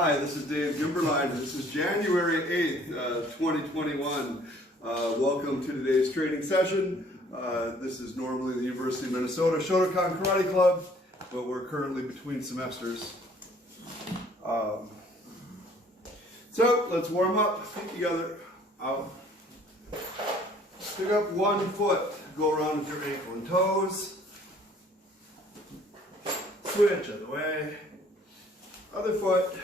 Hi, this is Dave Gimberline. This is January 8th, 2021. Welcome to today's training session. This is normally the University of Minnesota Shotokan Karate Club, but we're currently between semesters. So let's warm up, feet together, out. Pick up one foot, go around with your ankle and toes. Switch other way. Other foot,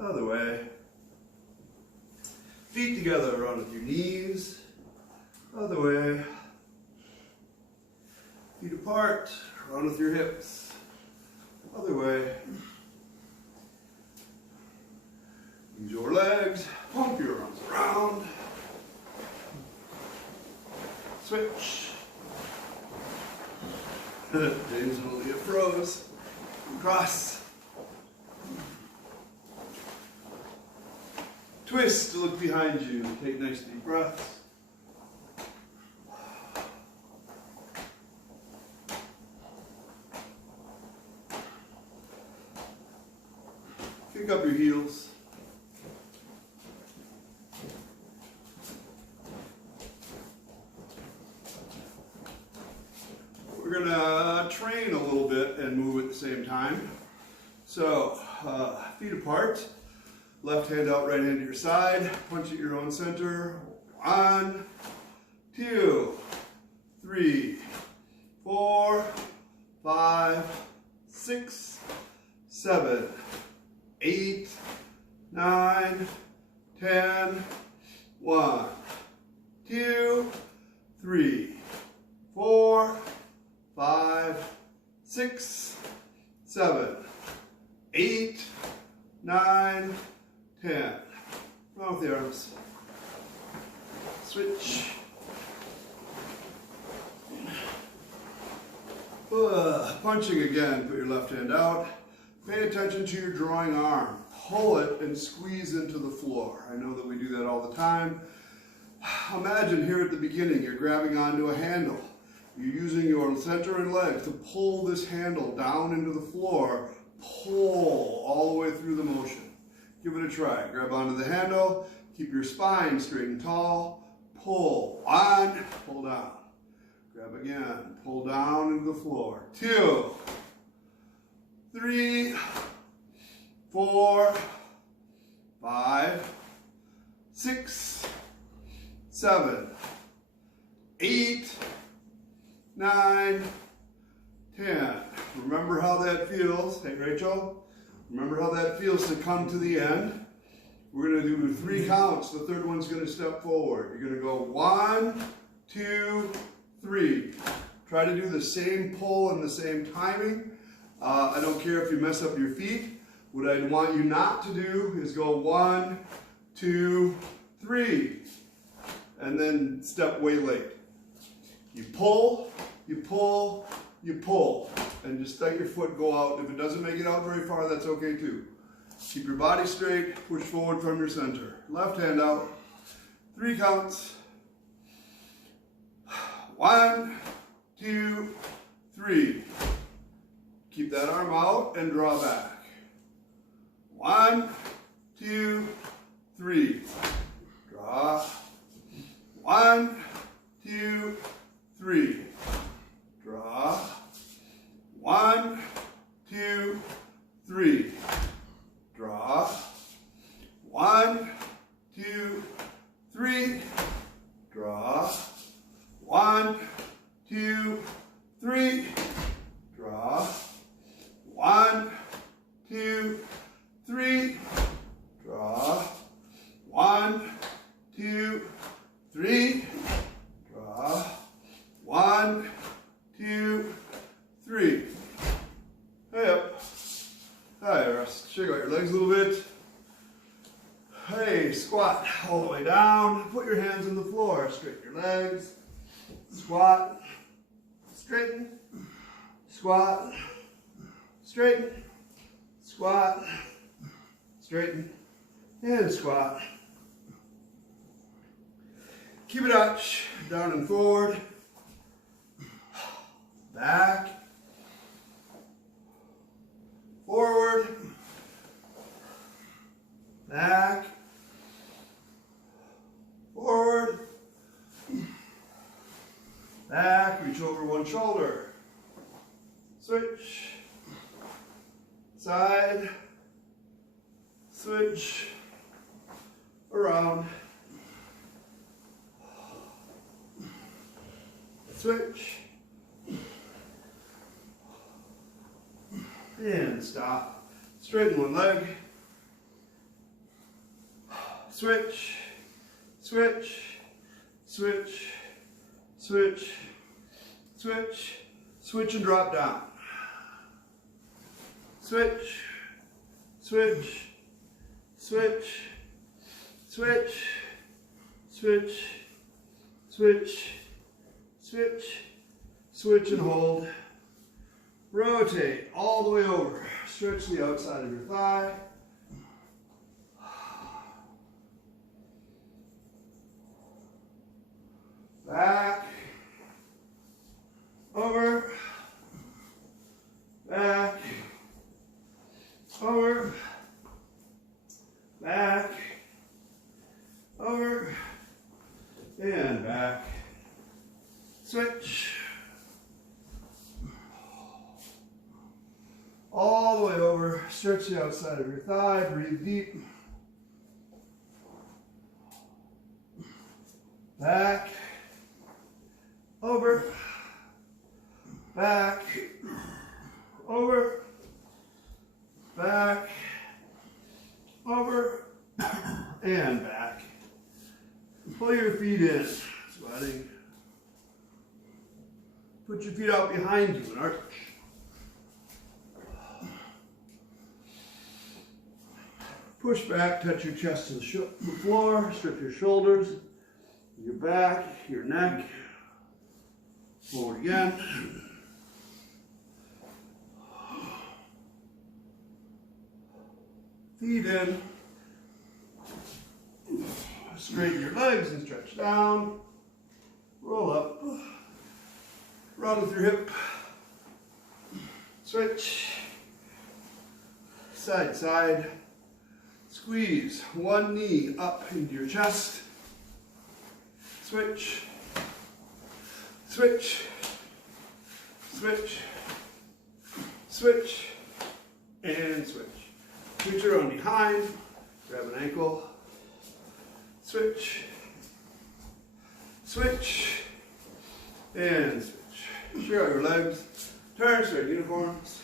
other way. Feet together, around with your knees, other way. Feet apart, around with your hips, other way. Use your legs, pump your arms around. Switch. Dave's only a froze. Cross. Twist to look behind you. Take nice deep breaths. Kick up your heels. We're going to train a little bit and move at the same time. So, feet apart, left hand out, right hand to your side, punch at your own center. 1, 2, 3, 4, 5, 6, 7, 8, 9, 10, 1, 2, 3, 4, 5, 6, 7, 8, 9, 10. Round with the arms. Switch. Punching again, put your left hand out. Pay attention to your drawing arm. Pull it and squeeze into the floor. I know that we do that all the time. Imagine here at the beginning, you're grabbing onto a handle. You're using your center and legs to pull this handle down into the floor. Pull all the way through the motion. Give it a try. Grab onto the handle. Keep your spine straight and tall. Pull. 1. Pull down. Grab again. Pull down into the floor. 2, 3, 4, 5, 6, 7, 8, 9, 10. Remember how that feels. Hey, Rachel. Remember how that feels to come to the end. We're going to do 3 counts. The third one's going to step forward. You're going to go 1, 2, 3. Try to do the same pull and the same timing. I don't care if you mess up your feet. What I want you not to do is go 1, 2, 3, and then step way late. You pull, you pull, you pull, and just let your foot go out. If it doesn't make it out very far, that's okay too. Keep your body straight, push forward from your center. Left hand out, 3 counts. 1, 2, 3. Keep that arm out and draw back. 1, 2, 3. Draw. 1, 2, 3. Draw. 1, 2, 3. Draw. 1, 2, 3. Draw. 1, 2, 3. Draw. 1, 2, 3. Draw. 1, 2, 3. Draw. 1, 2, 3. Hey up. Hi, rest. Shake out your legs a little bit. Hey, squat all the way down. Put your hands on the floor. Straighten your legs. Squat. Straighten. Squat. Straighten. Squat. Straighten. And squat. Keep it arch, down and forward, back, forward, one shoulder. Switch. Side. Switch. Around. Switch. And stop. Straighten one leg. Switch. Switch. Switch. Switch. Switch. Switch and drop down. Switch. Switch. Switch. Switch. Switch. Switch. Switch. Switch and hold. Rotate all the way over. Stretch the outside of your thigh. Back. Over. Back. Over. Back. Over. And back. Switch. All the way over. Stretch the outside of your thigh. Breathe deep. Back. Over. Back. Over. Back. Over. And back. Pull your feet in. Sweating. Put your feet out behind you and arch. Push back, touch your chest to the floor, strip your shoulders, your back, your neck. Forward again. Feet in. Straighten your legs and stretch down. Roll up. Run with your hip. Switch. Side, side. Squeeze one knee up into your chest. Switch. Switch. Switch. Switch. And switch. Switch around behind. Grab an ankle. Switch. Switch. And switch. Share out your legs. Turn straight uniforms.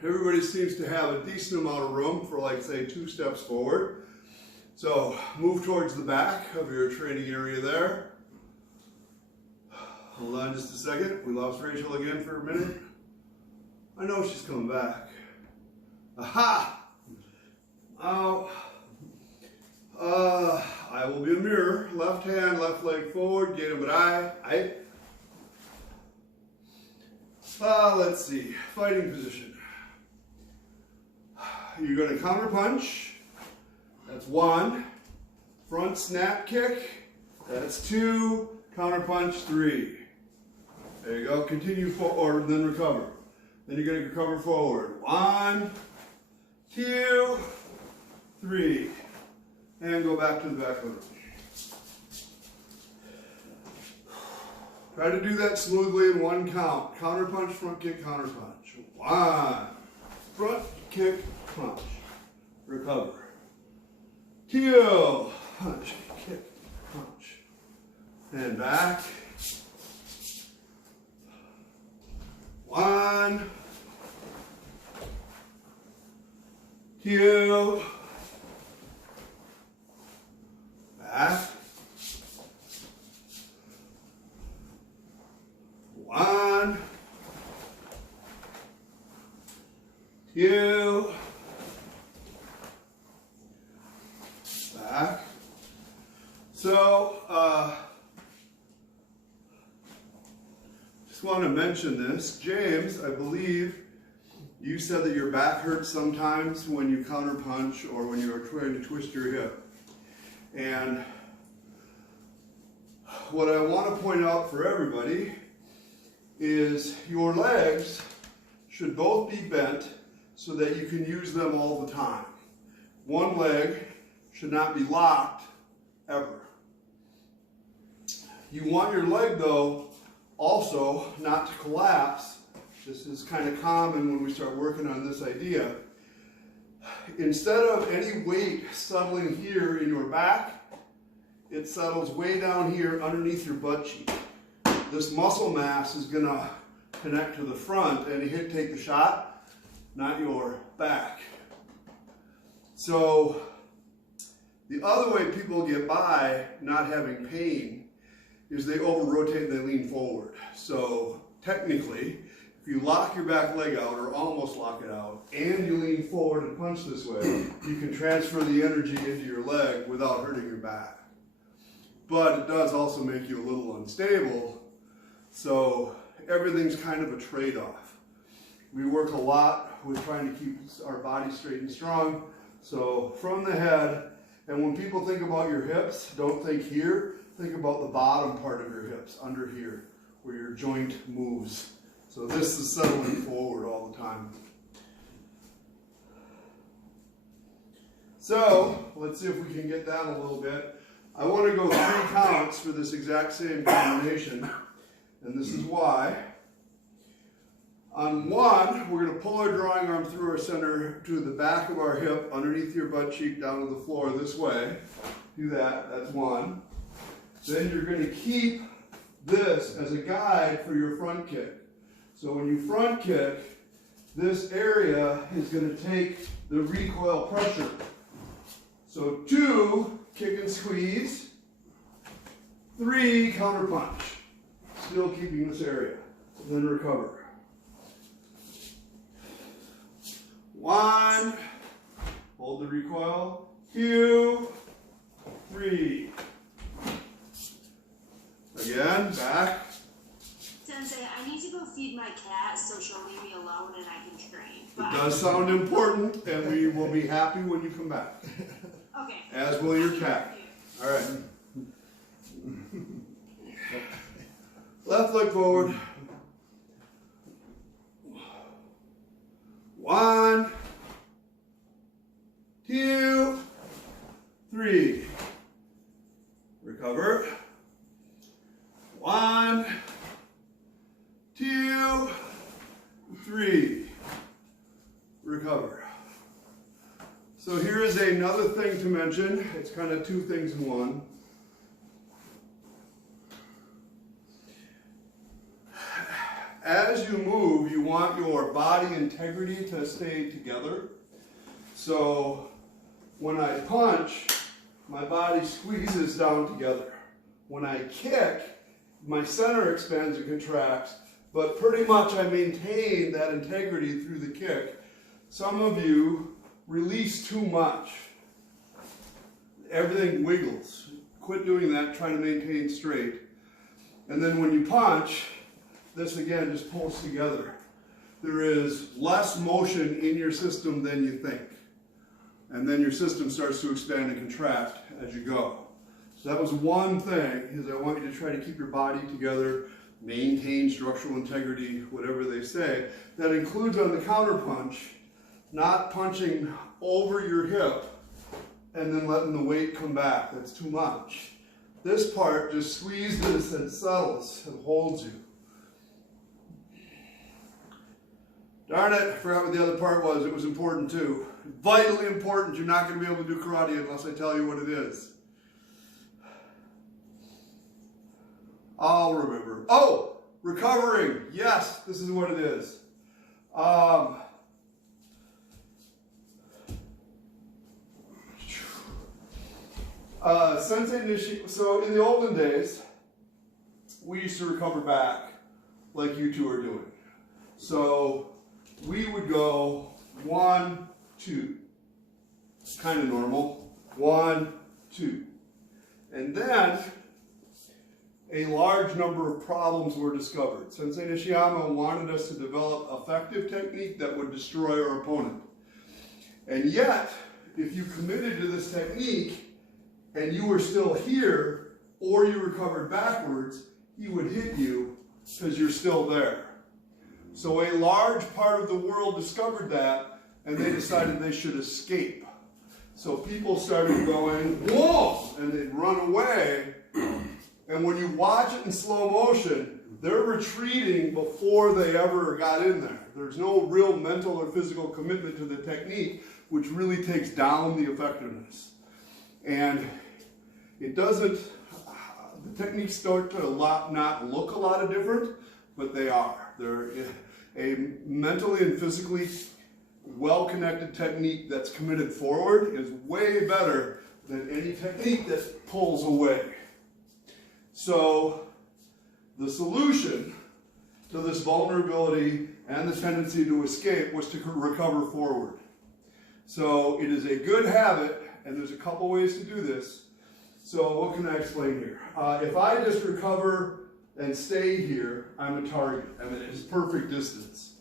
Everybody seems to have a decent amount of room for, like, say, 2 steps forward. So move towards the back of your training area there. Hold on just a second. We lost Rachel again for a minute. I know she's coming back. Aha! Oh. I will be a mirror. Left hand, left leg forward. Get him, but I. Let's see. Fighting position. You're going to counter punch. That's 1. Front snap kick. That's 2. Counter punch 3. There you go. Continue forward, then recover. Then you're going to recover forward. 1, 2, 3. And go back to the back of the room. Try to do that smoothly in 1 count. Counter punch, front kick, counter punch. 1. Front kick, punch. Recover. 2. Punch, kick, punch. And back. 1. 2. Back. 1. 2. Back. So, just want to mention this. James, I believe, You said that your back hurts sometimes when you counter punch or when you are trying to twist your hip. And what I want to point out for everybody is your legs should both be bent so that you can use them all the time. One leg should not be locked ever. You want your leg, though, also not to collapse. This is kind of common when we start working on this idea. Instead of any weight settling here in your back, it settles way down here underneath your butt cheek. This muscle mass is going to connect to the front and take the shot, not your back. So the other way people get by not having pain is they over-rotate and they lean forward. So technically, if you lock your back leg out or almost lock it out and you lean forward and punch this way, you can transfer the energy into your leg without hurting your back. But it does also make you a little unstable, so everything's kind of a trade-off. We work a lot with trying to keep our body straight and strong. So from the head, and when people think about your hips, don't think here, think about the bottom part of your hips, under here, where your joint moves. So this is settling forward all the time. So let's see if we can get that a little bit. I want to go 3 counts for this exact same combination, and this is why. On 1, we're going to pull our drawing arm through our center to the back of our hip, underneath your butt cheek, down to the floor this way. Do that, that's 1. Then you're going to keep this as a guide for your front kick. So when you front kick, this area is going to take the recoil pressure. So 2, kick and squeeze. 3, counter punch. Still keeping this area. And then recover. 1, hold the recoil. 2, 3. Again, back. Sensei, I need to go feed my cat so she'll leave me alone and I can train. It does sound important, and we will be happy when you come back. Okay. As will your cat. All right. Left leg forward. 1, 2, 3. Recover. 1, 2, 3. Recover. So here is another thing to mention. It's kind of 2 things in one. As you move, you want your body integrity to stay together. So when I punch, my body squeezes down together. When I kick, my center expands and contracts, but pretty much I maintain that integrity through the kick. Some of you release too much. Everything wiggles. Quit doing that, try to maintain straight. And then when you punch, this again just pulls together. There is less motion in your system than you think. And then your system starts to expand and contract as you go. So that was one thing, is I want you to try to keep your body together, maintain structural integrity, whatever they say. That includes on the counter punch, not punching over your hip and then letting the weight come back. That's too much. This part just squeezes and settles and holds you. Darn it, I forgot what the other part was. It was important too. Vitally important. You're not going to be able to do karate unless I tell you what it is. I'll remember. Oh, recovering. Yes, this is what it is. Sensei Nishi. So in the olden days, we used to recover back like you two are doing. So we would go 1, 2. Kind of normal. 1, 2. And then a large number of problems were discovered. Sensei Nishiyama wanted us to develop effective technique that would destroy our opponent. And yet, if you committed to this technique and you were still here, or you recovered backwards, he would hit you because you're still there. So a large part of the world discovered that, and they decided they should escape. So people started going, whoa, and they'd run away. And when you watch it in slow motion, they're retreating before they ever got in there. There's no real mental or physical commitment to the technique, which really takes down the effectiveness. And it doesn't, the techniques start to not look a lot of different, but they are. They're a mentally and physically well-connected technique that's committed forward is way better than any technique that pulls away. So the solution to this vulnerability and the tendency to escape was to recover forward. So it is a good habit, and there's a couple ways to do this. So what can I explain here? If I just recover and stay here, I'm a target. I mean, it's perfect distance.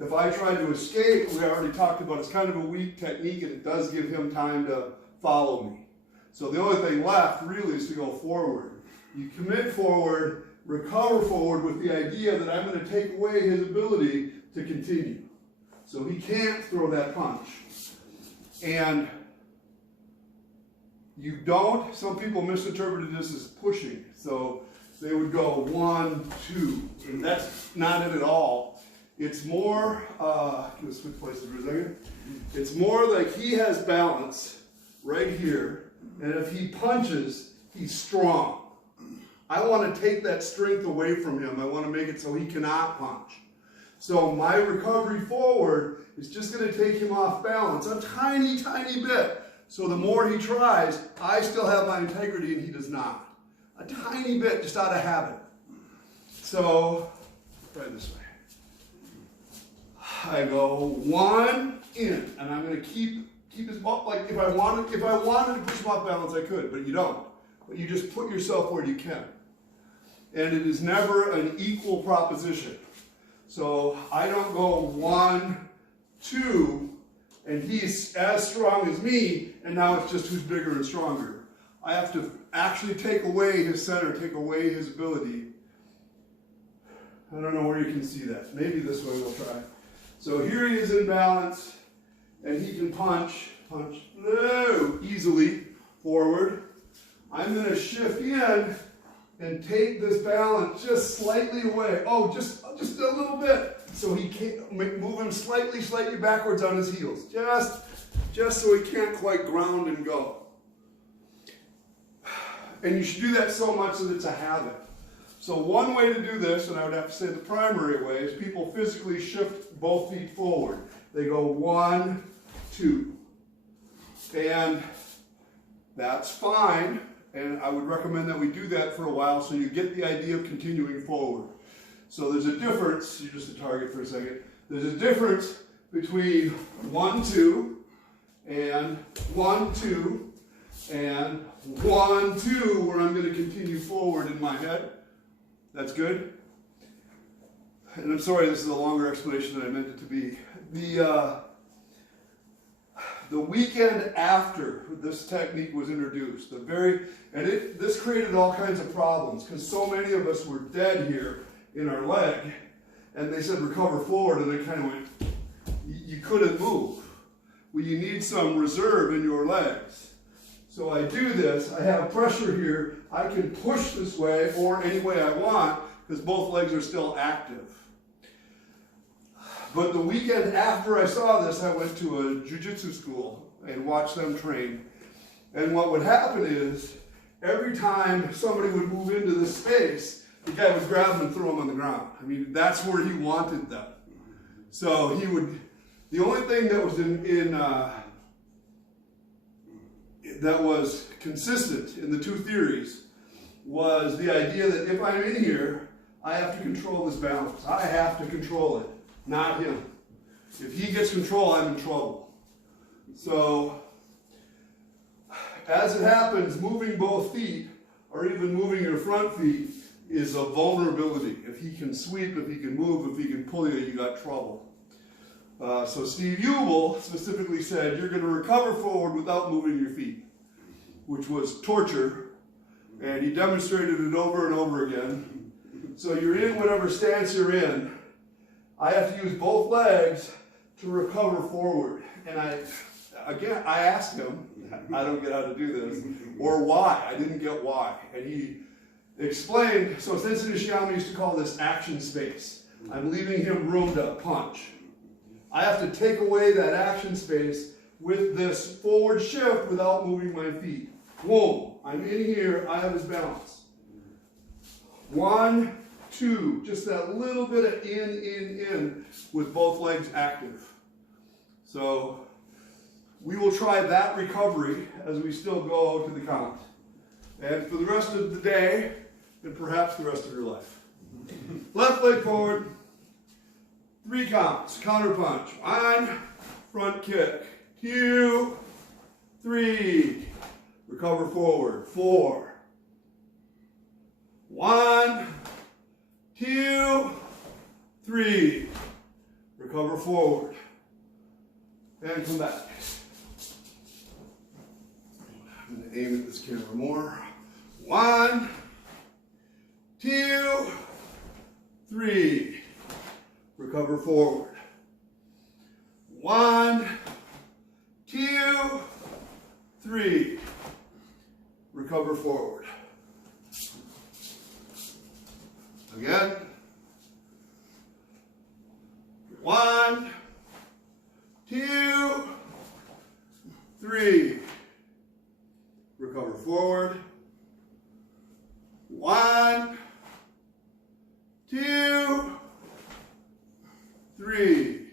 If I try to escape, we already talked about, it's kind of a weak technique, and it does give him time to follow me. So the only thing left really is to go forward. You commit forward, recover forward with the idea that I'm going to take away his ability to continue. So he can't throw that punch. And you don't, some people misinterpreted this as pushing. So they would go 1, 2, and that's not it at all. It's more, let's switch places for a second. It's more like he has balance right here, and if he punches, he's strong. I want to take that strength away from him. I want to make it so he cannot punch. So my recovery forward is just going to take him off balance a tiny, tiny bit. So the more he tries, I still have my integrity and he does not. A tiny bit, just out of habit. So, try this way. I go 1 in, and I'm going to keep his ball. Like if I wanted to push him off balance, I could, but you don't. But you just put yourself where you can. And it is never an equal proposition. So I don't go 1, 2, and he's as strong as me, and now it's just who's bigger and stronger. I have to actually take away his center, take away his ability. I don't know where you can see that. Maybe this way we'll try. So here he is in balance, and he can punch easily forward. I'm going to shift in and take this balance just slightly away. Oh, just a little bit. So he can't move him slightly backwards on his heels. Just so he can't quite ground and go. And you should do that so much that it's a habit. So one way to do this, and I would have to say the primary way, is people physically shift both feet forward. They go 1, 2. And that's fine. And I would recommend that we do that for a while so you get the idea of continuing forward. So there's a difference, you're just a target for a second. There's a difference between 1, 2, and 1, 2, and 1, 2, where I'm going to continue forward in my head. That's good. And I'm sorry, this is a longer explanation than I meant it to be. The weekend after this technique was introduced, this created all kinds of problems because so many of us were dead here in our leg, and they said recover forward, and I kind of went, you couldn't move. Well, you need some reserve in your legs. So I do this, I have pressure here, I can push this way or any way I want because both legs are still active. But the weekend after I saw this, I went to a jiu-jitsu school and watched them train. And what would happen is, every time somebody would move into this space, the guy would grab them and throw them on the ground. I mean, that's where he wanted them. So he would, the only thing that was that was consistent in the two theories was the idea that if I'm in here, I have to control this balance. I have to control it, not him. If he gets control, I'm in trouble. So, as it happens, moving both feet, or even moving your front feet, is a vulnerability. If he can sweep, if he can move, if he can pull you, you got trouble. So Steve Ubel specifically said, you're going to recover forward without moving your feet, which was torture, and he demonstrated it over and over again. So you're in whatever stance you're in. I have to use both legs to recover forward. And I asked him, I don't get how to do this, or why. I didn't get why. And he explained, so Sensei Nishiyama used to call this action space. I'm leaving him room to punch. I have to take away that action space with this forward shift without moving my feet. Boom, I'm in here, I have his balance. 1, 2, just that little bit of in, with both legs active. So we will try that recovery as we still go to the count. And for the rest of the day, and perhaps the rest of your life. Left leg forward, 3 counts, counter punch. 1, front kick, 2, 3, recover forward, 4. 1, 2, 3, recover forward, and come back. I'm going to aim at this camera more. 1, 2, 3, recover forward. 1, 2, 3, recover forward. Again. 1, 2, 3, recover forward. 1, 2, 3,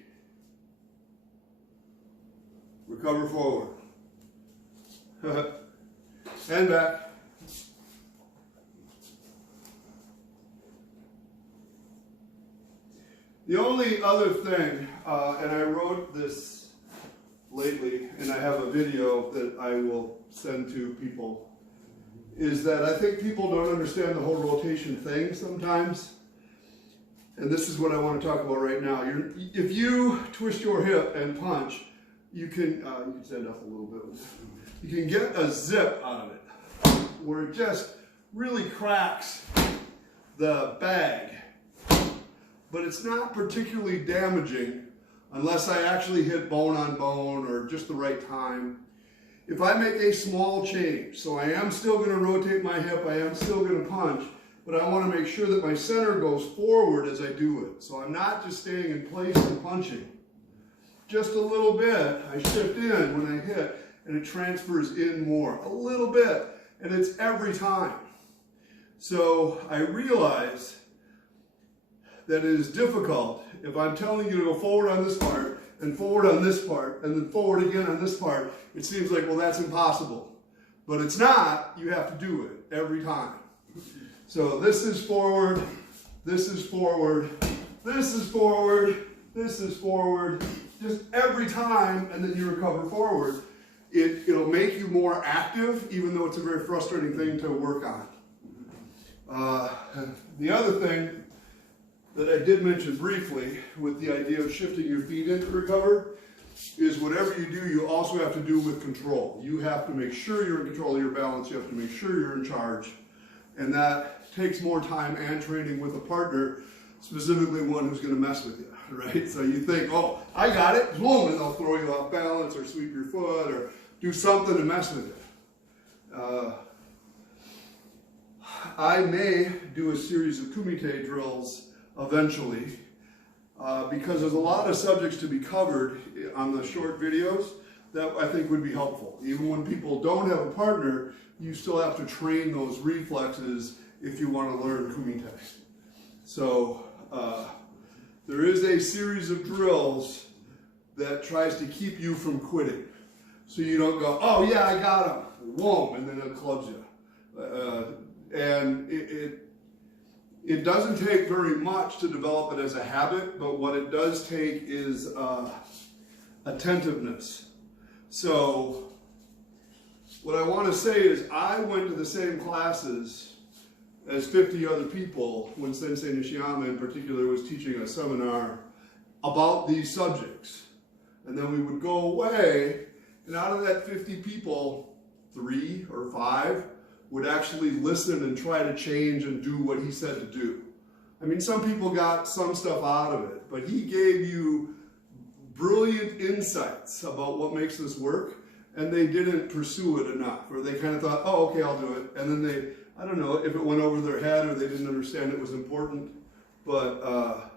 recover forward. And back. The only other thing, and I wrote this lately, and I have a video that I will send to people, is that I think people don't understand the whole rotation thing sometimes. And this is what I want to talk about right now. If you twist your hip and punch, you can stand up a little bit. You can get a zip out of it, where it just really cracks the bag. But it's not particularly damaging unless I actually hit bone on bone or just the right time. If I make a small change, so I am still going to rotate my hip, I am still going to punch, but I want to make sure that my center goes forward as I do it. So I'm not just staying in place and punching. Just a little bit, I shift in when I hit, and it transfers in more. A little bit, and it's every time. So I realize that it is difficult if I'm telling you to go forward on this part, and forward on this part, and then forward again on this part. It seems like, well, that's impossible. But it's not. You have to do it every time. So this is forward, this is forward, this is forward, this is forward, just every time, and then you recover forward. It'll make you more active, even though it's a very frustrating thing to work on. The other thing that I did mention briefly with the idea of shifting your feet in to recover is whatever you do, you also have to do with control. You have to make sure you're in control of your balance. You have to make sure you're in charge. And that takes more time and training with a partner, specifically one who's going to mess with you, right? So you think, oh, I got it, boom, and they'll throw you off balance or sweep your foot or do something to mess with you. I may do a series of kumite drills eventually, because there's a lot of subjects to be covered on the short videos that I think would be helpful. Even when people don't have a partner, you still have to train those reflexes if you want to learn kumite. So there is a series of drills that tries to keep you from quitting. So you don't go, oh yeah, I got him, whoa, and then it clubs you. And it doesn't take very much to develop it as a habit, but what it does take is attentiveness. So what I want to say is I went to the same classes as 50 other people when Sensei Nishiyama in particular was teaching a seminar about these subjects. And then we would go away, and out of that 50 people, 3 or 5 would actually listen and try to change and do what he said to do. I mean, some people got some stuff out of it, but he gave you brilliant insights about what makes this work, and they didn't pursue it enough, or they kind of thought, oh, okay, I'll do it. And then they, I don't know if it went over their head or they didn't understand it was important, but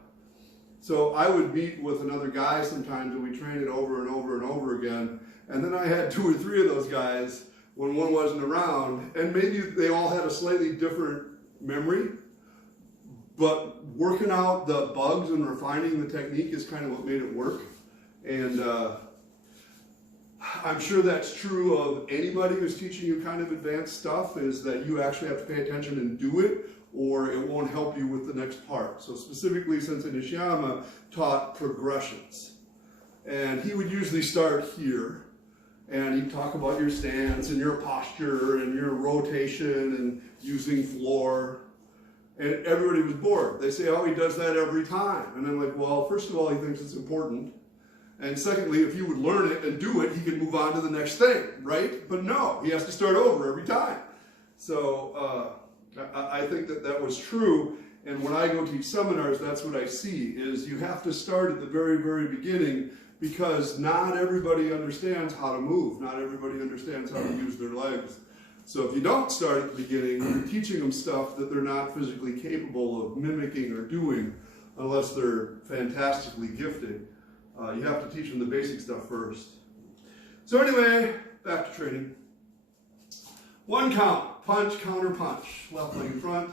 so I would meet with another guy sometimes and we trained it over and over and over again. And then I had 2 or 3 of those guys when one wasn't around, and maybe they all had a slightly different memory, but working out the bugs and refining the technique is kind of what made it work. And I'm sure that's true of anybody who's teaching you kind of advanced stuff, is that you actually have to pay attention and do it, or it won't help you with the next part. So specifically, Sensei Nishiyama taught progressions. And he would usually start here, and he'd talk about your stance and your posture and your rotation and using floor. And everybody was bored. They say, oh, he does that every time. And I'm like, well, first of all, he thinks it's important. And secondly, if you would learn it and do it, he could move on to the next thing, right? But no, he has to start over every time. So I think that that was true. And when I go teach seminars, that's what I see, is you have to start at the very, very beginning, because not everybody understands how to move. Not everybody understands how to use their legs. So if you don't start at the beginning, you're teaching them stuff that they're not physically capable of mimicking or doing unless they're fantastically gifted. You have to teach them the basic stuff first. So anyway, back to training. 1 count, punch, counter punch. Left leg in front.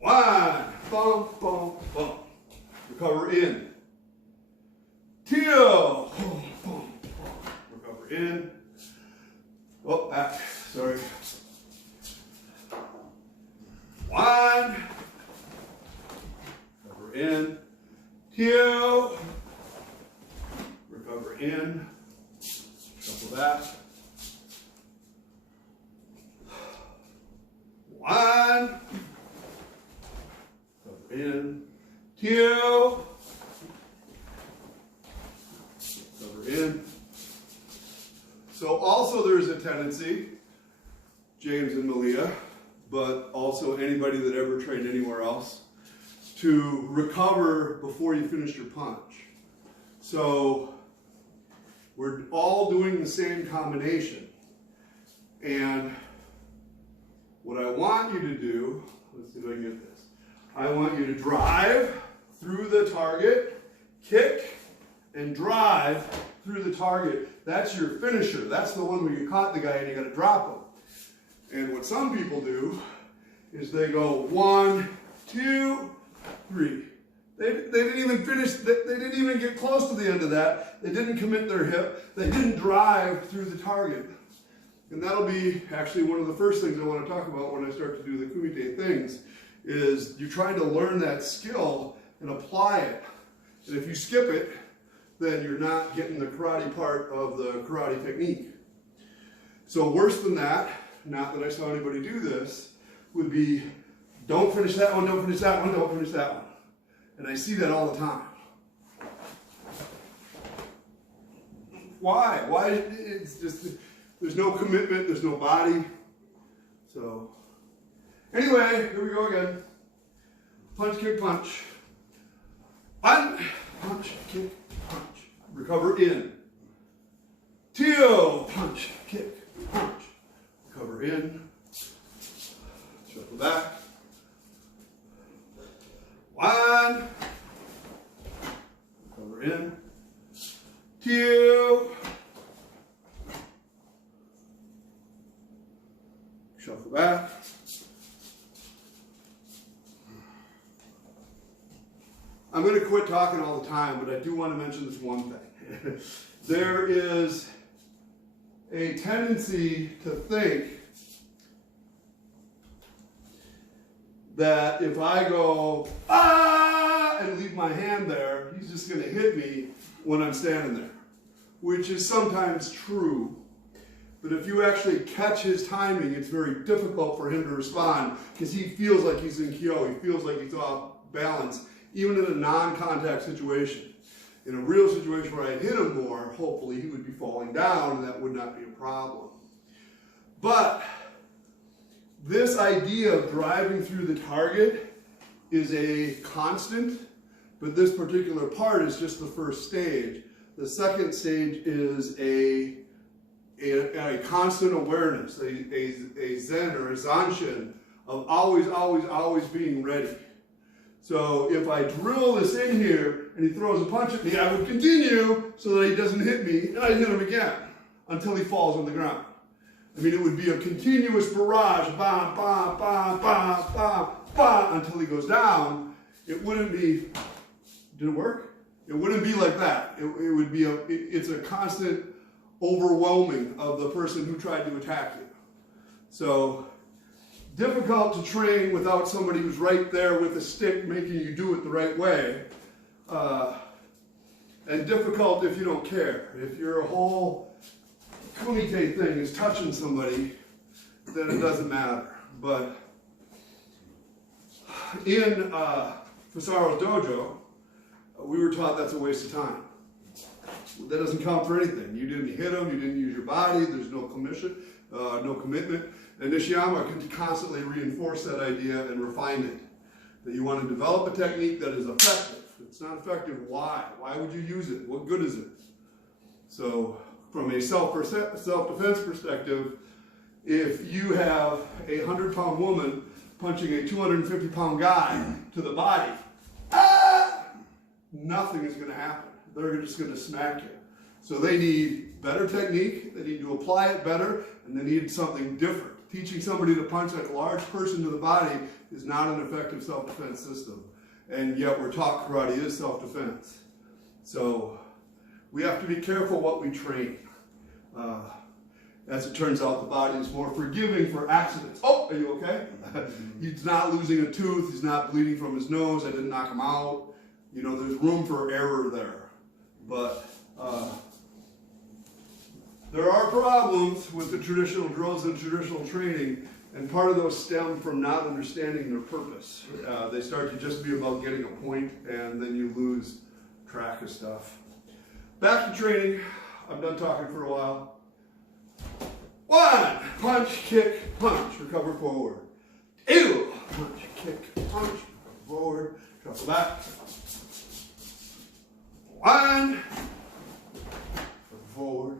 1, bump, bump, bump. Recover in. 2, bump, bump, bump. Recover in. Oh, back, sorry. 1, recover in. 2, recover in. Shuffle that. 1, recover in. 2, recover in. So also there's a tendency, James and Malia, but also anybody that ever trained anywhere else, to recover before you finish your punch. So we're all doing the same combination. And what I want you to do, let's see if I can get this. I want you to drive through the target, kick, and drive through the target. That's your finisher. That's the one where you caught the guy and you got to drop him. And what some people do is they go 1, 2, 3. They didn't even finish, they didn't even get close to the end of that. They didn't commit their hip. They didn't drive through the target. And that'll be actually one of the first things I want to talk about when I start to do the kumite things, is you're trying to learn that skill and apply it. And if you skip it, then you're not getting the karate part of the karate technique. So worse than that, not that I saw anybody do this, would be don't finish that one, don't finish that one, don't finish that one. And I see that all the time. Why? Why? It's just, there's no commitment, there's no body. So, anyway, here we go again. Punch, kick, punch. 1, punch, kick, punch. Recover in. 2, punch, kick, punch. Recover in. Shuffle back. 1. Recover in. 2. Shuffle back. I'm going to quit talking all the time, but I do want to mention this one thing. There is a tendency to think that if I go, ah, and leave my hand there, he's just going to hit me when I'm standing there, which is sometimes true. But if you actually catch his timing, it's very difficult for him to respond because he feels like he's in kyo, he feels like he's off balance, even in a non-contact situation. In a real situation where I hit him more, hopefully he would be falling down and that would not be a problem. But this idea of driving through the target is a constant, but this particular part is just the first stage. The second stage is a constant awareness, a zen or a zanshin of always being ready. So if I drill this in here and he throws a punch at me, I would continue so that he doesn't hit me, and I'd hit him again until he falls on the ground. I mean, it would be a continuous barrage, bah, bah, bah, bah, bah, bah, until he goes down. It wouldn't be, did it work? It wouldn't be like that. It would be it's a constant overwhelming of the person who tried to attack you. So, difficult to train without somebody who's right there with a stick making you do it the right way. And difficult if you don't care. If your whole kumite thing is touching somebody, then it doesn't matter. But in Fasaro's dojo, we were taught that's a waste of time. That doesn't count for anything. You didn't hit them, you didn't use your body, there's no commitment. And Nishiyama can constantly reinforce that idea and refine it. That you want to develop a technique that is effective. If it's not effective, why? Why would you use it? What good is it? So, from a self-defense perspective, if you have a 100-pound woman punching a 250-pound guy to the body, nothing is going to happen. They're just going to smack you. So they need better technique, they need to apply it better, and they need something different. Teaching somebody to punch a large person to the body is not an effective self-defense system. And yet we're taught karate is self-defense. So we have to be careful what we train. As it turns out, the body is more forgiving for accidents. Oh, are you okay? He's not losing a tooth, he's not bleeding from his nose, I didn't knock him out. You know, there's room for error there. But there are problems with the traditional drills and traditional training, and part of those stem from not understanding their purpose. They start to just be about getting a point, and then you lose track of stuff. Back to training. I'm done talking for a while. 1, punch, kick, punch, recover forward. 2, punch, kick, punch, recover forward, shuffle back. 1, recover forward.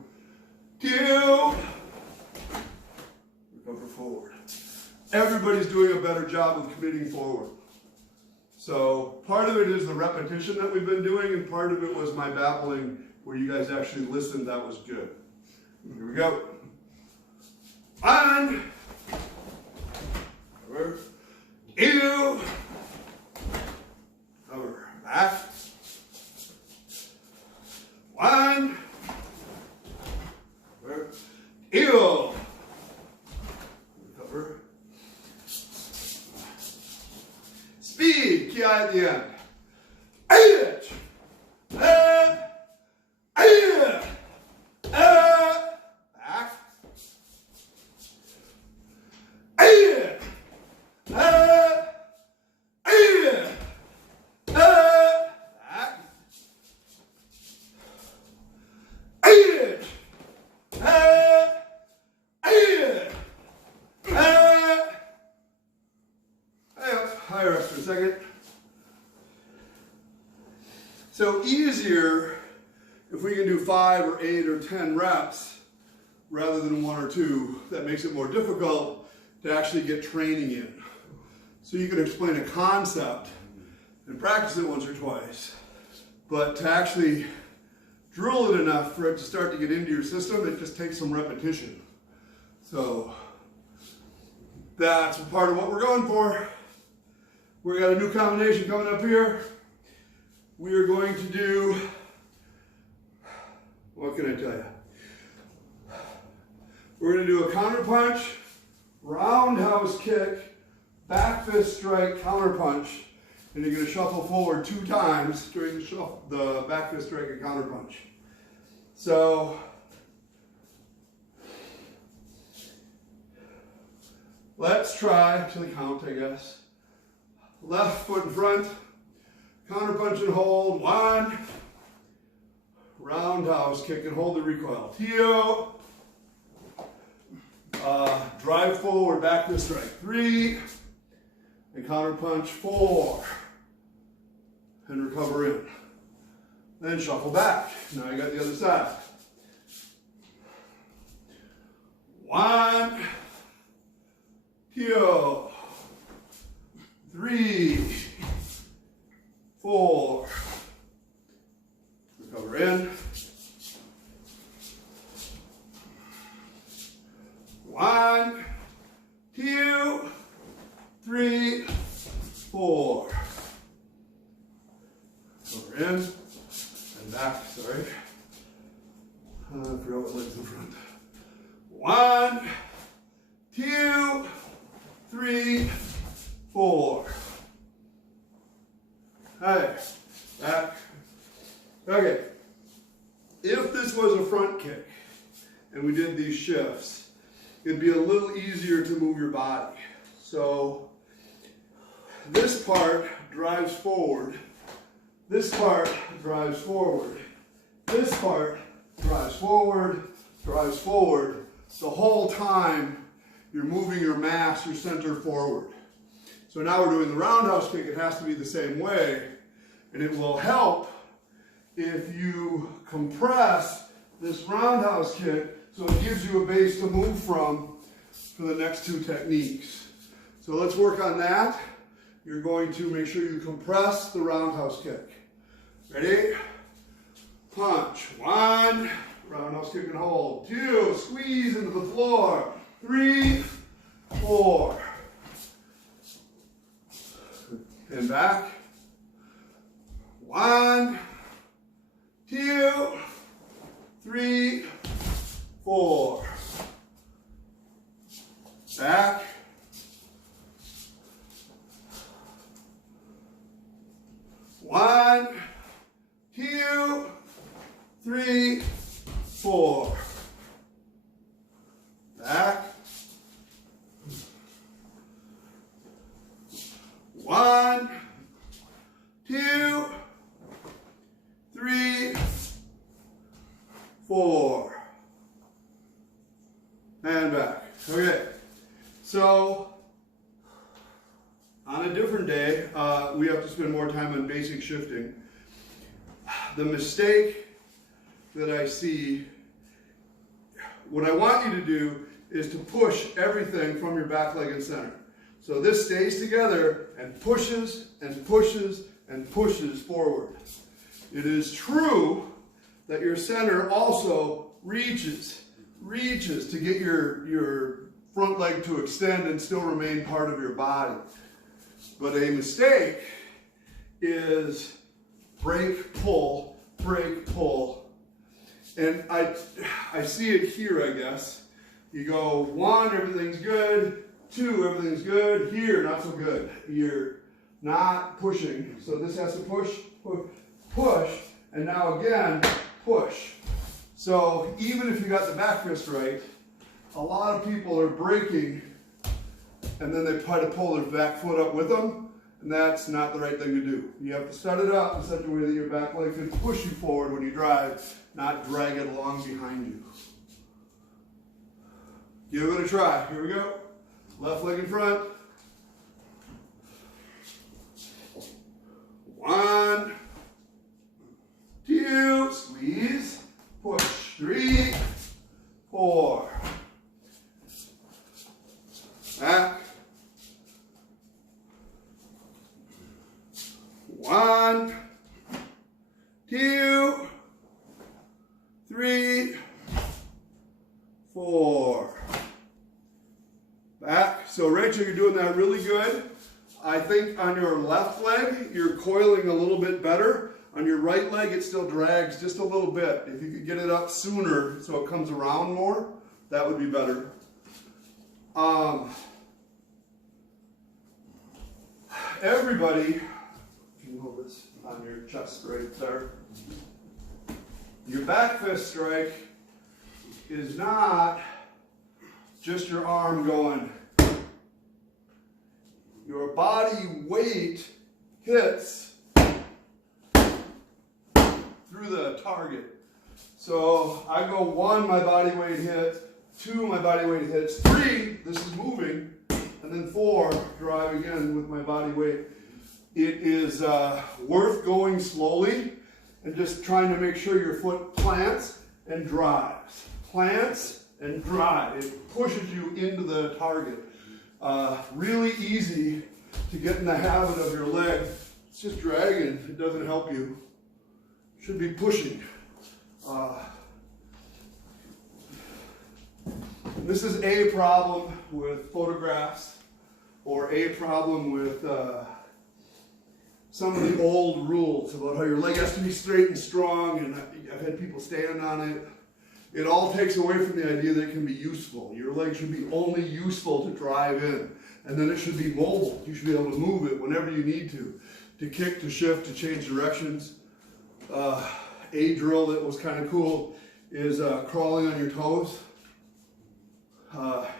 2, recover forward. Everybody's doing a better job of committing forward. So part of it is the repetition that we've been doing, and part of it was my babbling where you guys actually listened. That was good. Here we go. 1, cover, 2, cover, back. 1, cover, 2, cover. Speed, ki at the end. Back. Higher rest for a second. So easier if we can do 5 or 8 or 10 reps rather than 1 or 2. That makes it more difficult to actually get training in. So you can explain a concept and practice it once or twice, but to actually drill it enough for it to start to get into your system, it just takes some repetition. So that's part of what we're going for. We got a new combination coming up here. We are going to do, what can I tell you? We're going to do a counter punch, roundhouse kick, back fist strike, counter punch, and you're going to shuffle forward 2 times during the back fist strike and counter punch. So Let's try to the count, I guess. Left foot in front, counter punch and hold, 1. Roundhouse kick and hold the recoil, 2. Drive forward, back to strike, 3. And counter punch, 4. And recover in. Then shuffle back. Now you got the other side. 1, 2, 3, 4. Recover in. 1, 2, 3, 4. Recover in and back. Sorry. I forgot what leg's in front. 1, 2, 3, 4. Hey, back. Okay. If this was a front kick and we did these shifts, it'd be a little easier to move your body. So this part drives forward. This part drives forward. This part drives forward, drives forward. The whole time you're moving your mass, your center forward. So now we're doing the roundhouse kick. It has to be the same way. And it will help if you compress this roundhouse kick so it gives you a base to move from for the next 2 techniques. So let's work on that. You're going to make sure you compress the roundhouse kick. Ready? Punch. 1. Roundhouse kick and hold. 2. Squeeze into the floor. 3, 4. And back. 1, 2, 3, 4. Back. 1, 2, 3, 4. Back. 1, 2, 3, 4. And back. Okay. So on a different day, we have to spend more time on basic shifting. The mistake that I see, what I want you to do is to push everything from your back leg and center. So this stays together and pushes and pushes and pushes forward. It is true that your center also reaches to get your front leg to extend and still remain part of your body. But a mistake is break, pull, break, pull. And I see it here, I guess. You go 1, everything's good. 2, everything's good. Here, not so good. You're not pushing. So this has to push, push, push. And now again, push. So even if you got the back fist right, a lot of people are breaking and then they try to pull their back foot up with them, and that's not the right thing to do. You have to set it up in such a way that your back leg can push you forward when you drive, not drag it along behind you. Give it a try. Here we go. Left leg in front. 1, 2, squeeze, push. 3, 4. Back. 1, 2, 3, 4. Back. So Rachel, you're doing that really good. I think on your left leg, you're coiling a little bit better. On your right leg, it still drags just a little bit. If you could get it up sooner so it comes around more, that would be better. Everybody, if you hold this on your chest right there, your back fist strike is not just your arm going your body weight hits through the target. So I go 1, my body weight hits, 2, my body weight hits, 3, this is moving, and then 4, drive again with my body weight. It is worth going slowly and just trying to make sure your foot plants and drives. Plants and drive. It pushes you into the target. Really easy to get in the habit of your leg. It's just dragging. It doesn't help you. Should be pushing. This is a problem with photographs, or a problem with some of the old rules about how your leg has to be straight and strong, and I've had people stand on it. It all takes away from the idea that it can be useful. Your leg should be only useful to drive in, and then it should be mobile. You should be able to move it whenever you need to kick, to shift, to change directions. A drill that was kind of cool is crawling on your toes.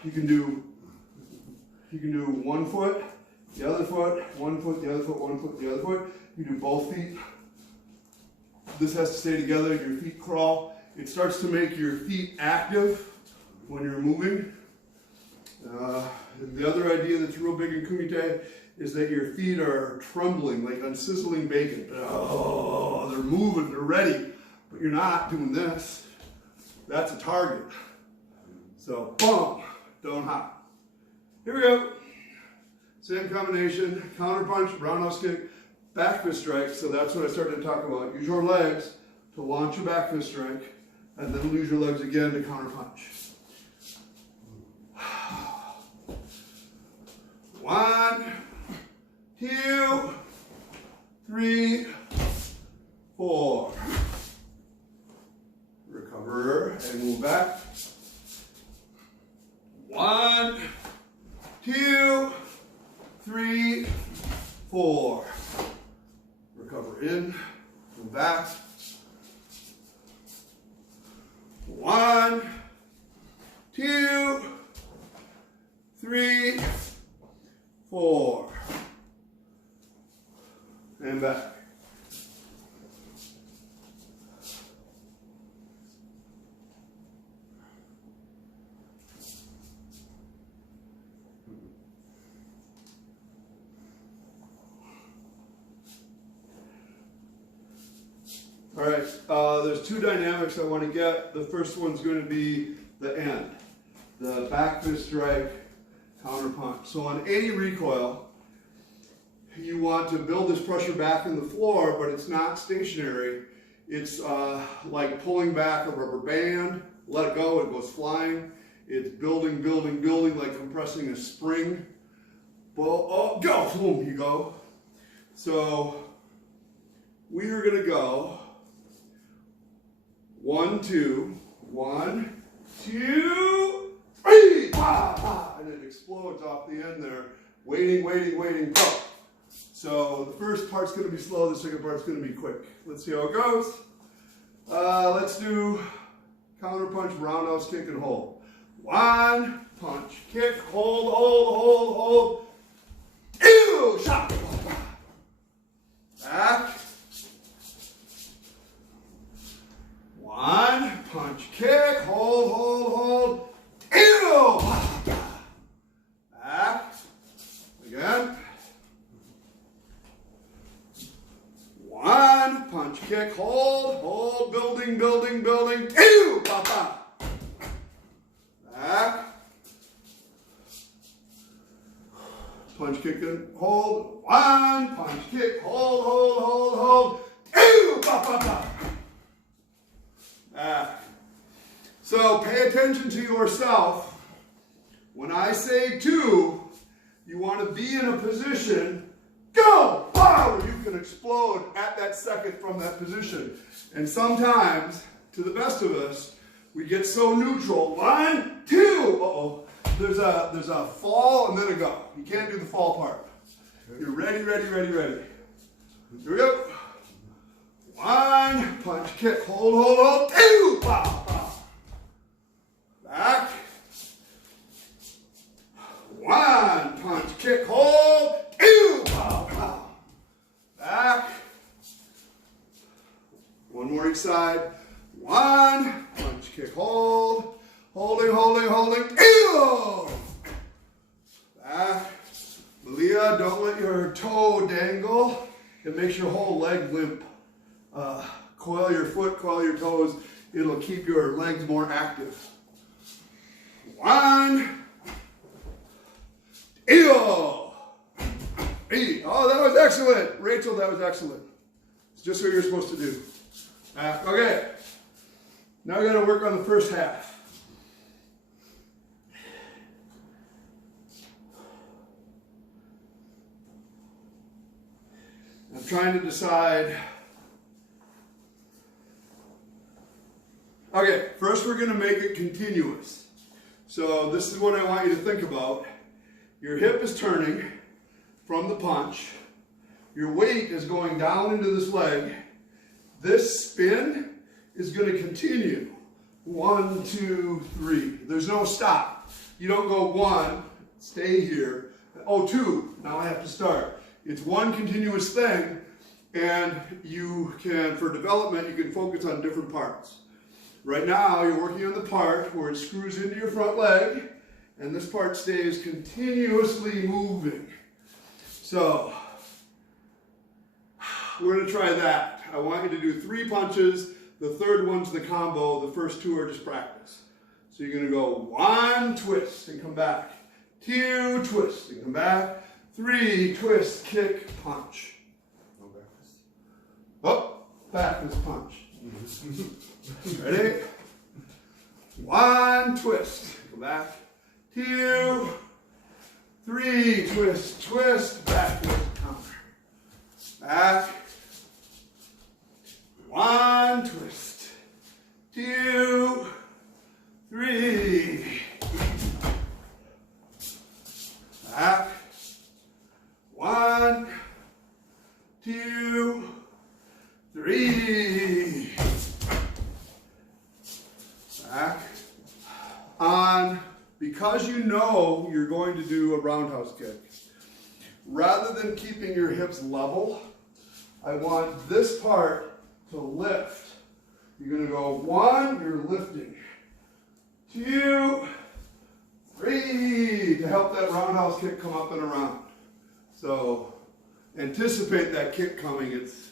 You can do 1 foot, the other foot, 1 foot, the other foot, 1 foot, the other foot. You do both feet. This has to stay together. Your feet crawl. It starts to make your feet active when you're moving. The other idea that's real big in kumite is that your feet are trembling like on sizzling bacon. Oh, they're moving, they're ready, but you're not doing this. That's a target. So, boom, don't hop. Here we go. Same combination, counter punch, roundhouse kick, back fist strike. So that's what I started to talk about. Use your legs to launch your back fist strike, and then use your legs again to counter punch. 1, 2, 3, 4. Recover and move back. 1, 2, 3, 4. Recover in, move back. 1, 2, 3, 4. And back. All right, there's 2 dynamics I want to get. The first one's going to be the end, the back fist strike, counter punch. So on any recoil, you want to build this pressure back in the floor, but it's not stationary. It's like pulling back a rubber band. Let it go, it goes flying. It's building, building, building, like compressing a spring. Well, oh, go, boom, you go. So we are going to go 1, 2, 1, 2, 3, and it explodes off the end there. Waiting, waiting, waiting, go. So the first part's going to be slow, the second part's going to be quick. Let's see how it goes. Let's do counter punch, roundhouse kick, and hold. 1, punch, kick, hold, hold, hold, hold. Ew, shot. Back. 1, punch, kick, hold, hold, hold. Ew. Back. Again. 1, punch, kick, hold, hold, building, building, building. Ew. Back. Punch, kick, and hold. 1, punch, kick, hold, hold, hold, hold. Ew. Back. So pay attention to yourself. When I say 2, you want to be in a position, go, wow, you can explode at that second from that position. And sometimes, to the best of us, we get so neutral. 1, 2, uh-oh. There's a fall and then a go. You can't do the fall part. You're ready, ready, ready, ready. Here we go. 1, punch, kick, hold, hold, hold. 2, wow, wow. Back. 1, punch, kick, hold. side. 1, punch, kick, hold. Holding, holding, holding. Ew! Back. Malia, don't let your toe dangle. It makes your whole leg limp. Coil your foot, coil your toes. It'll keep your legs more active. 1. Ew! Hey, oh, that was excellent. Rachel, that was excellent. It's just what you're supposed to do. Okay. Now we got to work on the first half. I'm trying to decide. Okay, first we're going to make it continuous. So this is what I want you to think about. Your hip is turning from the punch. Your weight is going down into this leg. This spin is going to continue. 1, 2, 3. There's no stop. You don't go 1, stay here. Oh, 2, now I have to start. It's one continuous thing, and you can, for development, you can focus on different parts. Right now, you're working on the part where it screws into your front leg, and this part stays continuously moving. So, we're going to try that. I want you to do 3 punches. The third one's the combo. The first 2 are just practice. So you're going to go 1, twist, and come back. 2, twist, and come back. 3, twist, kick, punch. Oh, back this punch. Ready? 1, twist, go back. 2, 3, twist, twist, back, twist, counter. Back. 1, twist. 2, 3. Back. 1, 2, 3. Back. On, because you know you're going to do a roundhouse kick, rather than keeping your hips level, I want this part to lift. You're going to go 1, you're lifting. 2, 3, to help that roundhouse kick come up and around. So anticipate that kick coming. It's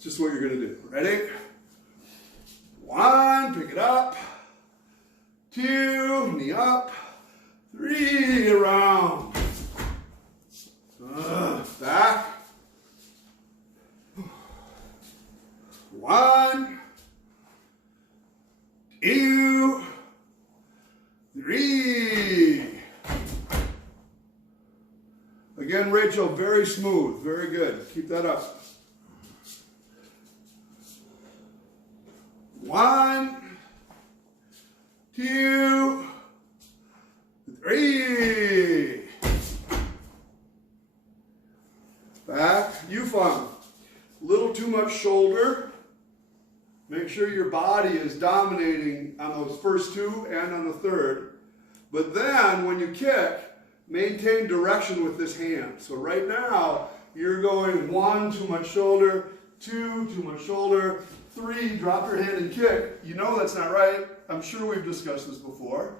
just what you're going to do. Ready? 1, pick it up. 2, knee up. 3, around. Back. 1, 2, 3. Again, Rachel, very smooth, very good. Keep that up. 1, 2, 3. Back. You found a little too much shoulder. Make sure your body is dominating on those first 2 and on the third. But then when you kick, maintain direction with this hand. So right now, you're going 1, too much shoulder, 2, too much shoulder, 3, drop your hand and kick. You know that's not right. I'm sure we've discussed this before.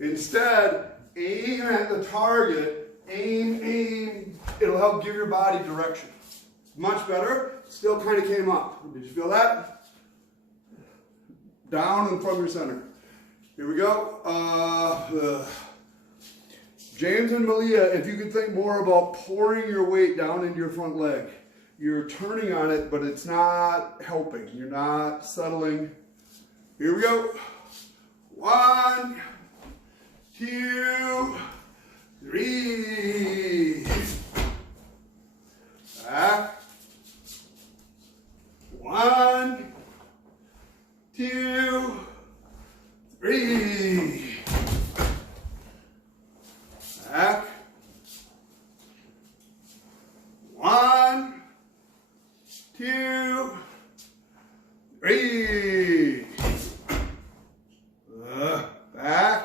Instead, aim at the target. Aim, aim. It'll help give your body direction. Much better. Still kind of came up. Did you feel that? Down and from your center. Here we go. James and Malia, if you could think more about pouring your weight down into your front leg. You're turning on it, but it's not helping. You're not settling. Here we go. 1, 2, 3. Back. 1, 2, 3. Back. 1, 2, 3. Back.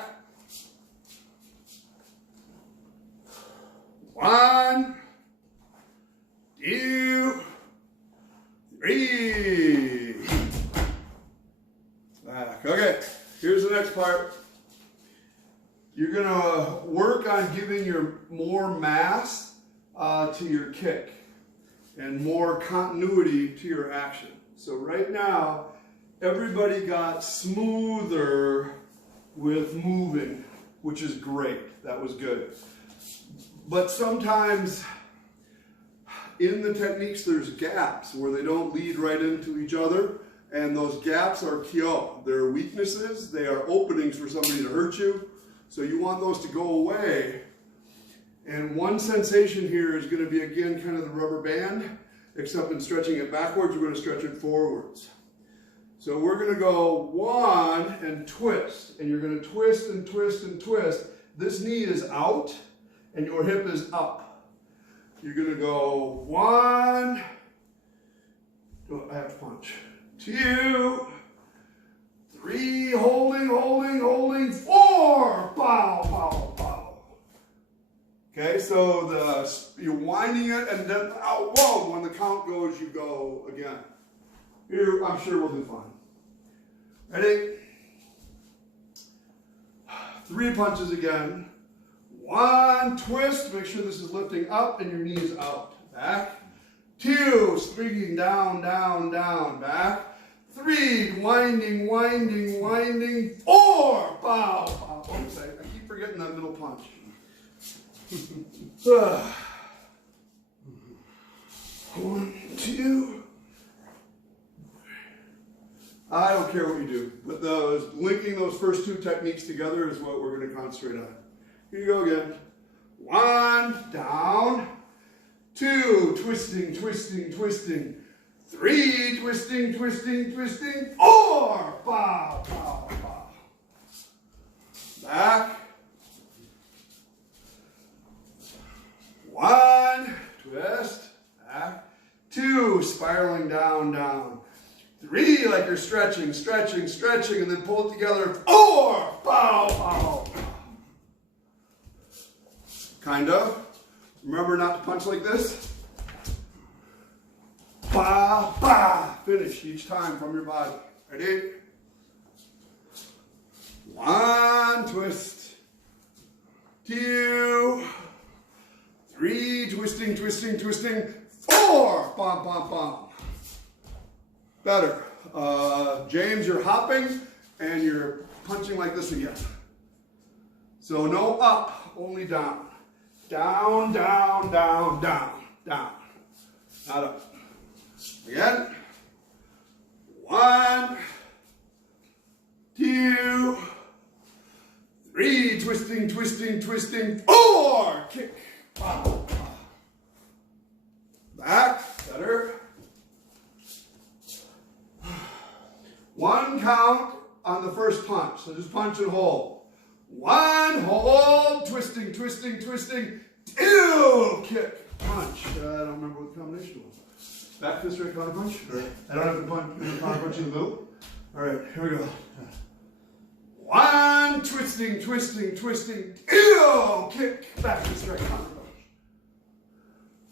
next part. You're going to work on giving more mass to your kick and more continuity to your action. So right now, everybody got smoother with moving, which is great. That was good. But sometimes in the techniques, there's gaps where they don't lead right into each other. And those gaps are kyo. They're weaknesses. They are openings for somebody to hurt you. So you want those to go away. And one sensation here is going to be, again, kind of the rubber band, except in stretching it backwards, we're going to stretch it forwards. So we're going to go one and twist. And you're going to twist and twist and twist. This knee is out and your hip is up. You're going to go one. Oh, I have to punch. 2, 3, holding, holding, holding, 4, bow, bow, bow. Okay, so you're winding it and then, oh, whoa, when the count goes, you go again. Here, I'm sure we'll do fine. Ready? 3 punches again. 1, twist, make sure this is lifting up and your knee is out. Back. 2, swinging down, down, down, back. 3, winding, winding, winding. 4, bow, bow. Oops, I keep forgetting that middle punch. 1, 2. I don't care what you do, but linking those first 2 techniques together is what we're going to concentrate on. Here you go again. 1, down. 2, twisting, twisting, twisting. 3, twisting, twisting, twisting. 4, bow, bow, bow. Back. 1, twist, back. 2, spiraling down, down. 3, like you're stretching, stretching, stretching, and then pull it together. 4, bow, bow. Kind of. Remember not to punch like this. Ba, ba. Finish each time from your body. Ready? 1, twist. 2, 3, twisting, twisting, twisting. 4, bum, bum, bum. Better. James, you're hopping and you're punching like this again. So no up, only down. Down, down, down, down, down. Not up. Again. 1, 2, 3, twisting, twisting, twisting. 4, kick. Bow. Back. Better. 1 count on the first punch. So just punch and hold. 1, hold, twisting, twisting, twisting. 2, kick, punch. I don't remember what the combination was. Back fist, straight counter punch? I don't have to punch, counter punch in the middle. All right, here we go. 1, twisting, twisting, twisting. 2, kick, back fist, straight counter punch.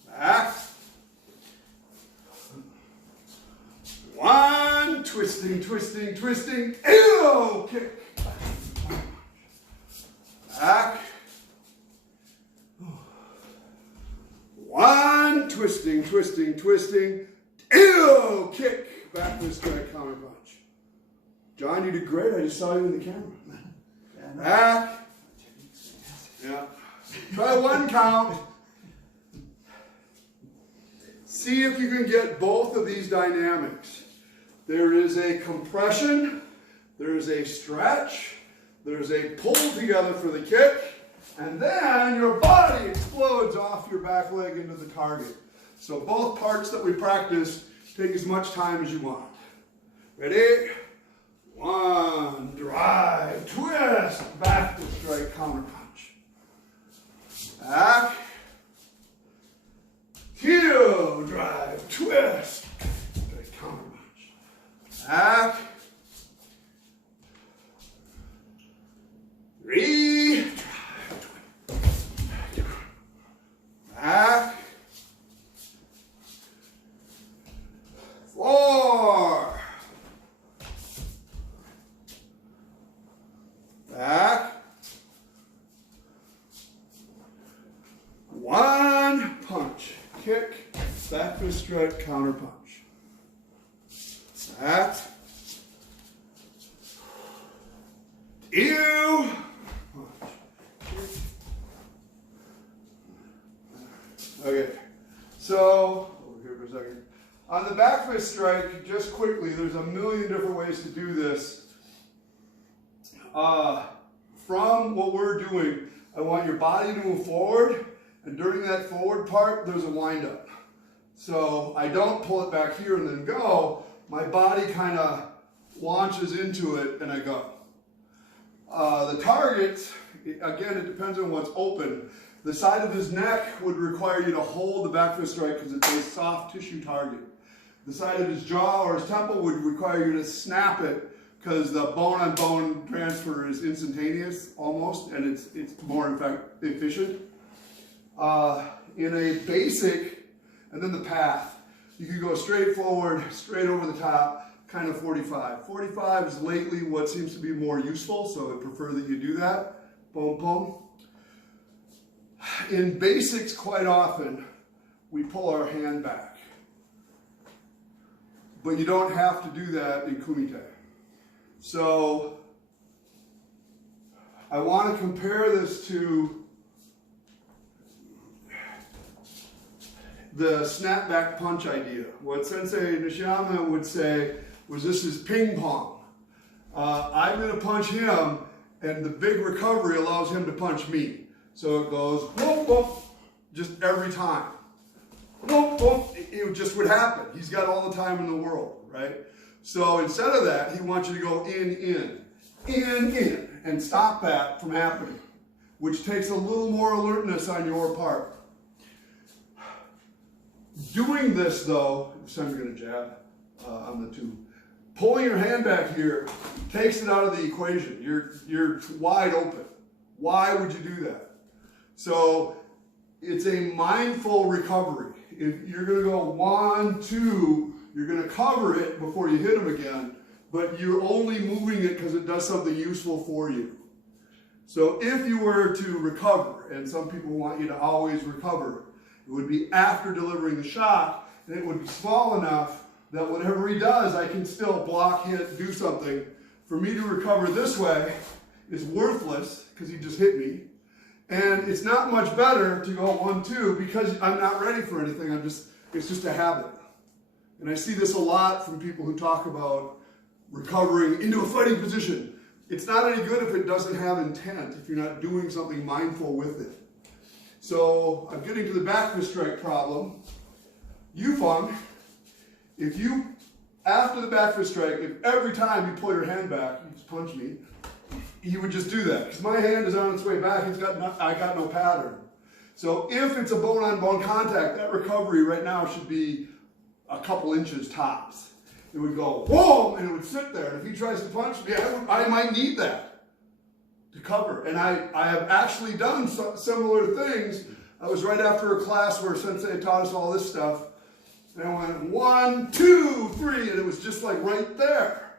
Back. 1, twisting, twisting, twisting. 2, kick. Back. 1, twisting, twisting, twisting. 2, kick. Back with a straight counter punch. John, you did great. I just saw you in the camera. Back. Yeah. Try 1 count. See if you can get both of these dynamics. There is a compression. There is a stretch. There's a pull together for the kick, and then your body explodes off your back leg into the target. So both parts that we practice take as much time as you want. Ready? 1, drive, twist, back to straight counter punch. Back. 2, drive, twist, straight counter punch. Back. 3, back. 4, One punch. Kick, back fist strike, counter punch. That. Ew. Punch. Okay. So, over here for a second. On the back fist strike, just quickly, there's a million different ways to do this. From what we're doing, I want your body to move forward, and during that forward part, there's a wind up. So I don't pull it back here and then go. My body kind of launches into it and I go. The target, again, it depends on what's open. The side of his neck would require you to hold the back fist strike because it's a soft tissue target. The side of his jaw or his temple would require you to snap it because the bone-on-bone transfer is instantaneous almost, and it's more, in fact, efficient. In a basic, and then the path, you can go straight forward, straight over the top, kind of 45. 45 is lately what seems to be more useful, so I prefer that you do that. Boom, boom. In basics, quite often, we pull our hand back. But you don't have to do that in kumite. So I want to compare this to the snapback punch idea. What Sensei Nishiyama would say was this is ping pong. I'm going to punch him, and the big recovery allows him to punch me. So it goes whoop, whoop, just every time. Whoop, whoop, it just would happen. He's got all the time in the world, right? So instead of that, he wants you to go in, and stop that from happening, which takes a little more alertness on your part. Doing this though, so I'm going to jab on the two. Pulling your hand back here takes it out of the equation. You're wide open. Why would you do that? So it's a mindful recovery. If you're going to go 1, 2, you're going to cover it before you hit him again, but you're only moving it because it does something useful for you. So if you were to recover, and some people want you to always recover, it would be after delivering the shot, and it would be small enough that whatever he does, I can still block, hit, do something. For me to recover this way is worthless because he just hit me. And it's not much better to go 1, 2 because I'm not ready for anything. It's just a habit. And I see this a lot from people who talk about recovering into a fighting position. It's not any good if it doesn't have intent, if you're not doing something mindful with it. So I'm getting to the back fist strike problem. Yufeng, if you, after the back fist strike, if every time you pull your hand back, you just punch me, he would just do that. Because my hand is on its way back, I got no pattern. So if it's a bone-on-bone contact, that recovery right now should be a couple inches tops. It would go, whoa, and it would sit there. And if he tries to punch me, I might need that to cover. And I have actually done similar things. I was right after a class where Sensei taught us all this stuff. And I went 1, 2, 3, and it was just like right there.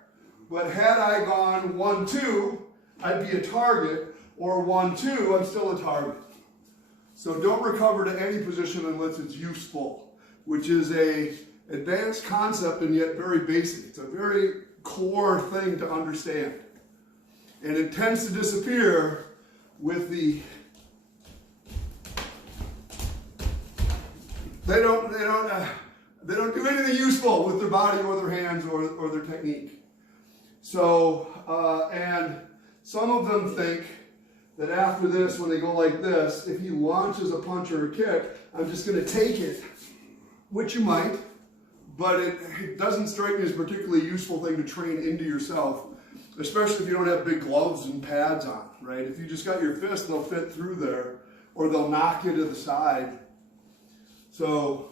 But had I gone 1, 2, I'd be a target, or 1, 2, I'm still a target. So don't recover to any position unless it's useful, which is a advanced concept and yet very basic. It's a very core thing to understand. And it tends to disappear with the, they don't do anything useful with their body or their hands or their technique. So, and some of them think that after this, when they go like this, if he launches a punch or a kick, I'm just going to take it, which you might, but it doesn't strike me as a particularly useful thing to train into yourself, especially if you don't have big gloves and pads on, right? If you just got your fist, they'll fit through there, or they'll knock you to the side. So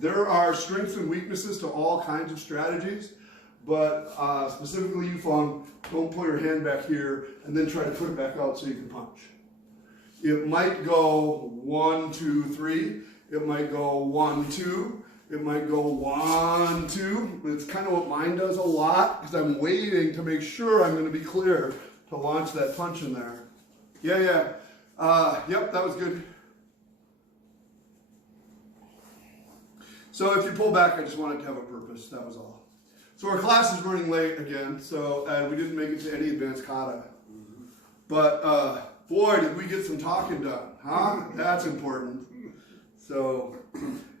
there are strengths and weaknesses to all kinds of strategies, but specifically Yufeng, don't pull your hand back here and then try to put it back out so you can punch. It might go 1, 2, 3. It might go 1, 2. It might go 1, 2. It's kind of what mine does a lot because I'm waiting to make sure I'm going to be clear to launch that punch in there. Yeah. Yep, that was good. So if you pull back, I just wanted to have a purpose. That was all. So our class is running late again, and we didn't make it to any advanced kata. But boy, did we get some talking done, huh? That's important. So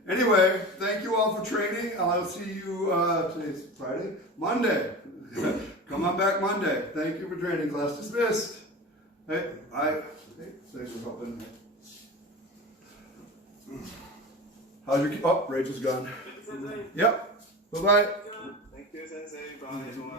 anyway, thank you all for training. I'll see you, today's Friday? Monday. Come on back Monday. Thank you for training. Class dismissed. Hey, thanks for helping. How's your, oh, Rachel's gone. Yep. Bye-bye. Thank you, Sensei. Bye, everyone.